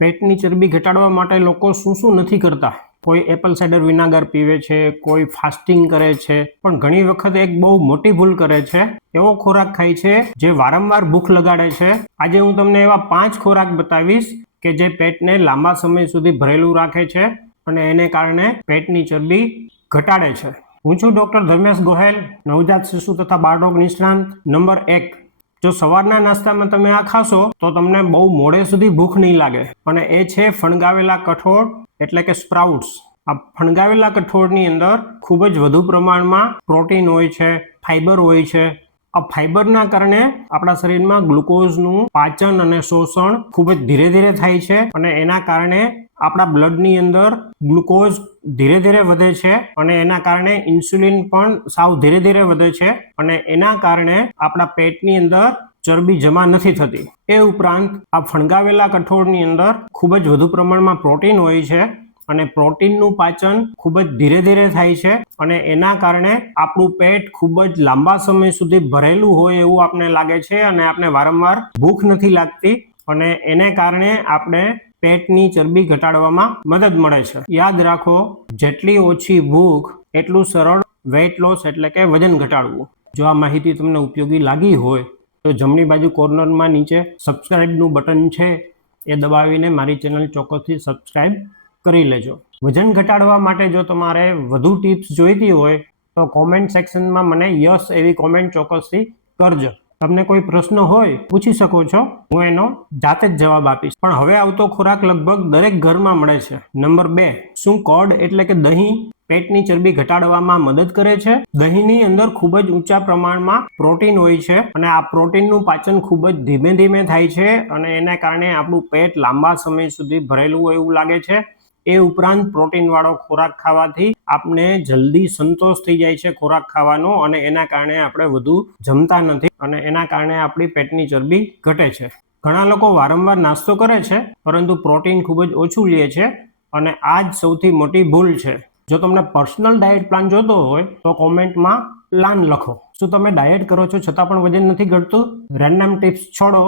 પેટની ચરબી ઘટાડવા માટે લોકો શું નથી કરતા? કોઈ એપલ સાઇડર વિનેગર પીવે છે, કોઈ ફાસ્ટિંગ કરે છે, પણ ઘણી વખત એક બહુ મોટી ભૂલ કરે છે, એવો ખોરાક ખાય છે જે વારંવાર ભૂખ લગાડે છે. આજે હું તમને એવા 5 ખોરાક બતાવીશ કે જે પેટને લાંબા સમય સુધી ભરેલું રાખે છે અને એને કારણે પેટની ચરબી ઘટાડે છે. હું છું ડોક્ટર ધર્મેશ ગોહેલ, નવજાત શિશુ તથા બાળરોગ નિષ્ણાંત. નંબર 1, જો સવારના નાસ્તામાં તમે આ ખાશો તો તમને બહુ મોડે સુધી ભૂખ નહીં લાગે, અને એ છે ફણગાવેલા કઠોળ એટલે કે સ્પ્રાઉટ્સ. આ ફણગાવેલા કઠોળની અંદર ખૂબ જ વધુ પ્રમાણમાં પ્રોટીન હોય છે, ફાઈબર હોય છે. આ ફાઈબરના કારણે આપણા શરીરમાં ગ્લુકોઝનું પાચન અને શોષણ ખૂબ જ ધીરે ધીરે થાય છે, અને એના કારણે આપણા બ્લડની અંદર ગ્લુકોઝ ધીરે ધીરે વધે છે, અને એના કારણે ઇન્સ્યુલિન પણ સાવ ધીરે ધીરે વધે છે, અને એના કારણે આપણા પેટની અંદર ચરબી જમા નથી થતી. એ ઉપરાંત આ ફણગાવેલા કઠોળની અંદર ખૂબ જ વધુ પ્રમાણમાં પ્રોટીન હોય છે, અને પ્રોટીનનું પાચન ખૂબ જ ધીરે ધીરે થાય છે, અને એના કારણે આપણું પેટ ખૂબ જ લાંબા સમય સુધી ભરેલું હોય એવું આપણે લાગે છે, અને આપણે વારંવાર ભૂખ નથી લાગતી, અને એને કારણે આપણે પેટની ચરબી ઘટાડવામાં મદદ મળે છે. યાદ રાખો, જેટલી ઓછી ભૂખ એટલું સરળ વેઇટ લોસ એટલે કે વજન ઘટાડવું. જો આ માહિતી તમને ઉપયોગી લાગી હોય તો જમણી બાજુ કોર્નરમાં નીચે સબસ્ક્રાઇબનું બટન છે, એ દબાવીને મારી ચેનલ ચોક્કસથી સબસ્ક્રાઇબ કરી લેજો. વજન ઘટાડવા માટે જો તમારે વધુ ટિપ્સ જોઈતી હોય તો કોમેન્ટ સેક્શનમાં મને યસ એવી કોમેન્ટ ચોક્કસથી કરજો. તમને કોઈ પ્રશ્ન હોય પૂછી શકો છો, હું એનો જાતે જ જવાબ આપીશ. પણ હવે આવતો ખોરાક લગભગ દરેક ઘરમાં મળે છે. નંબર 2, શું કર્ડ એટલે કે દહીં પેટની ચરબી ઘટાડવામાં મદદ કરે છે? દહીંની અંદર ખૂબ જ ઊંચા પ્રમાણમાં પ્રોટીન હોય છે, અને આ પ્રોટીનનું પાચન ખૂબ જ ધીમે ધીમે થાય છે, અને એના કારણે આપણું પેટ લાંબા સમય સુધી ભરેલું હોય એવું લાગે છે. એ ઉપરાંત પ્રોટીન વાળો ખોરાક ખાવાથી આપણે જલ્દી સંતોષ થઈ જાય છે ખોરાક ખાવાનો, અને એના કારણે આપણે વધુ જમતા નથી, અને એના કારણે આપણી પેટની ચરબી ઘટે છે. ઘણા લોકો વારંવાર નાસ્તો કરે છે પરંતુ પ્રોટીન ખૂબ જ ઓછું લે છે, અને આ જ સૌથી મોટી ભૂલ છે. જો તમને પર્સનલ ડાયટ પ્લાન જોતો હોય તો કોમેન્ટમાં પ્લાન લખો. શું તમે ડાયટ કરો છો છતાં પણ વજન નથી ઘટતું? રેન્ડમ ટિપ્સ છોડો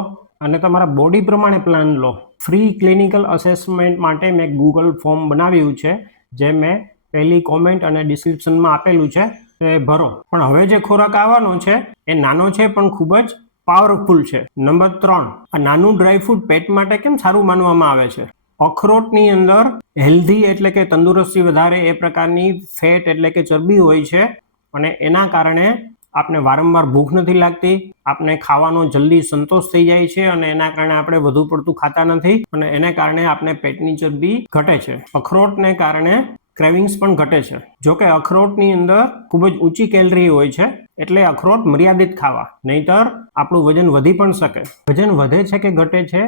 અને તમારા બોડી પ્રમાણે પ્લાન લો. ફ્રી ક્લિનિકલ અસેસમેન્ટ માટે મેં ગૂગલ ફોર્મ બનાવ્યું છે, જે મેં પહેલી કોમેન્ટ અને ડિસ્ક્રિપ્શનમાં આપેલું છે, એ ભરો. પણ હવે જે ખોરાક આવવાનો છે એ નાનો છે પણ ખૂબ જ પાવરફુલ છે. નંબર 3, આ નાનું ડ્રાયફ્રૂટ પેટ માટે કેમ સારું માનવામાં આવે છે? અખરોટની અંદર હેલ્ધી એટલે કે તંદુરસ્તી વધારે એ પ્રકારની ફેટ એટલે કે ચરબી હોય છે, અને એના કારણે આપણે વારંવાર ભૂખ નથી લાગતી, આપણે ખાવાનો જલ્દી સંતોષ થઈ જાય છે, અને એના કારણે આપણે વધુ પડતું ખાતા નથી, અને એને કારણે આપણે પેટની ચરબી ઘટે છે. અખરોટને કારણે ક્રેવિંગ્સ પણ ઘટે છે. જોકે અખરોટની અંદર ખૂબ જ ઊંચી કેલરી હોય છે, એટલે અખરોટ મર્યાદિત ખાવા, નહીતર આપણું વજન વધી પણ શકે. વજન વધે છે કે ઘટે છે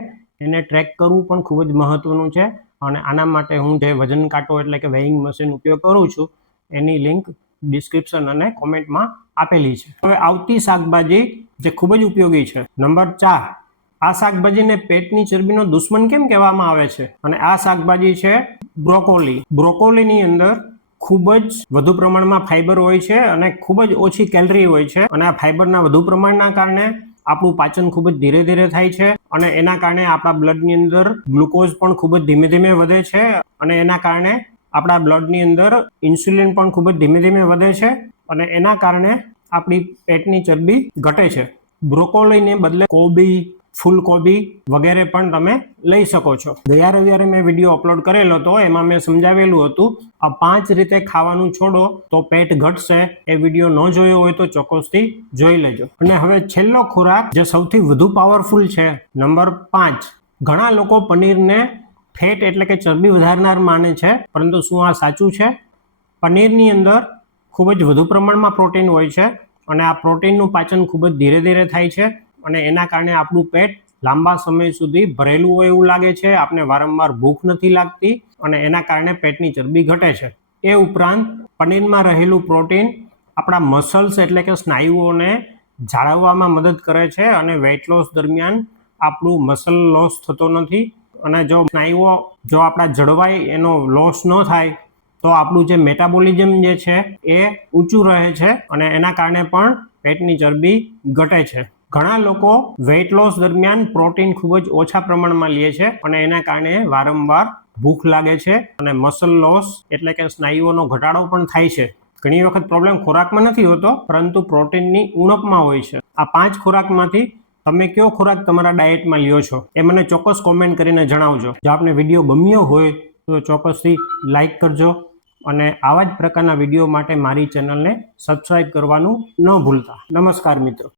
એને ટ્રેક કરવું પણ ખૂબ જ મહત્વનું છે, અને આના માટે હું જે વજન કાંટો એટલે કે વેઇંગ મશીન ઉપયોગ કરું છું એની લિંક ડિસ્ક્રિપ્શન અને કોમેન્ટમાં આપેલી છે. હવે આવતી શાકભાજી જે ખૂબ જ ઉપયોગી છે. નંબર 4, આ શાકભાજીને પેટની ચરબીનો દુશ્મન કેમ કહેવામાં આવે છે? અને આ શાકભાજી છે બ્રોકોલી. બ્રોકોલીની અંદર ખૂબ જ વધુ પ્રમાણમાં ફાઈબર હોય છે, અને ખૂબ જ ઓછી કેલરી હોય છે, અને આ ફાઈબરના વધુ પ્રમાણના કારણે આપણું પાચન ખૂબ જ ધીરે ધીરે થાય છે, અને એના કારણે આપણા બ્લડની અંદર ગ્લુકોઝ પણ ખૂબ જ ધીમે ધીમે વધે છે, અને એના કારણે આપણા બ્લડની અંદર ઇન્સ્યુલિન પણ ખૂબ જ ધીમે ધીમે વધે છે, અને એના કારણે આપણી પેટની ચરબી ઘટે છે. બ્રોકોલીને બદલે કોબી, ફૂલકોબી વગેરે પણ તમે લઈ શકો છો. ગયા રવિવારે મેં વિડીયો અપલોડ કરેલો હતો, એમાં મેં સમજાવેલું હતું આ 5 રીતે ખાવાનું છોડો તો પેટ ઘટશે. એ વિડીયો ન જોયો હોય તો ચોક્કસથી જોઈ લેજો. અને હવે છેલ્લો ખોરાક જે સૌથી વધુ પાવરફુલ છે, નંબર 5. ઘણા લોકો પનીરને ફેટ એટલે કે ચરબી વધારનાર માને છે, પરંતુ શું આ સાચું છે? પનીરની અંદર ખૂબ જ વધુ પ્રમાણમાં પ્રોટીન હોય છે, અને આ પ્રોટીનનું પાચન ખૂબ જ ધીરે ધીરે થાય છે, અને એના કારણે આપણું પેટ લાંબા સમય સુધી ભરેલું હોય એવું લાગે છે, આપણે વારંવાર ભૂખ નથી લાગતી, અને એના કારણે પેટની ચરબી ઘટે છે. એ ઉપરાંત પનીરમાં રહેલું પ્રોટીન આપણા મસલ્સ એટલે કે સ્નાયુઓને જાળવવામાં મદદ કરે છે, અને વેઇટ લોસ દરમિયાન આપણું મસલ લોસ થતો નથી, અને જો સ્નાયુઓ જો આપણા જળવાય એનો લોસ ન થાય તો આપણું જે મેટાબોલિઝમ જે છે એ ઊંચું રહે છે, અને એના કારણે પણ પેટની ચરબી ઘટે છે. ઘણા લોકો વેઇટ લોસ દરમિયાન પ્રોટીન ખૂબ જ ઓછા પ્રમાણમાં લે છે અને એના કારણે વારંવાર ભૂખ લાગે છે અને મસલ લોસ એટલે કે સ્નાયુઓનો ઘટાડો પણ થાય છે. ઘણી વખત પ્રોબ્લેમ ખોરાકમાં નથી હોતો, પરંતુ પ્રોટીનની ઉણપમાં હોય છે. આ 5 ખોરાકમાંથી તમે કયો ખોરાક તમારા ડાયટમાં લ્યો છો એ મને ચોક્કસ કોમેન્ટ કરીને જણાવજો. જો આપને વિડીયો ગમ્યો હોય તો ચોક્કસથી લાઈક કરજો અને આવા જ પ્રકારના વિડીયો માટે મારી ચેનલને સબસ્ક્રાઇબ કરવાનું ન ભૂલતા. નમસ્કાર મિત્રો.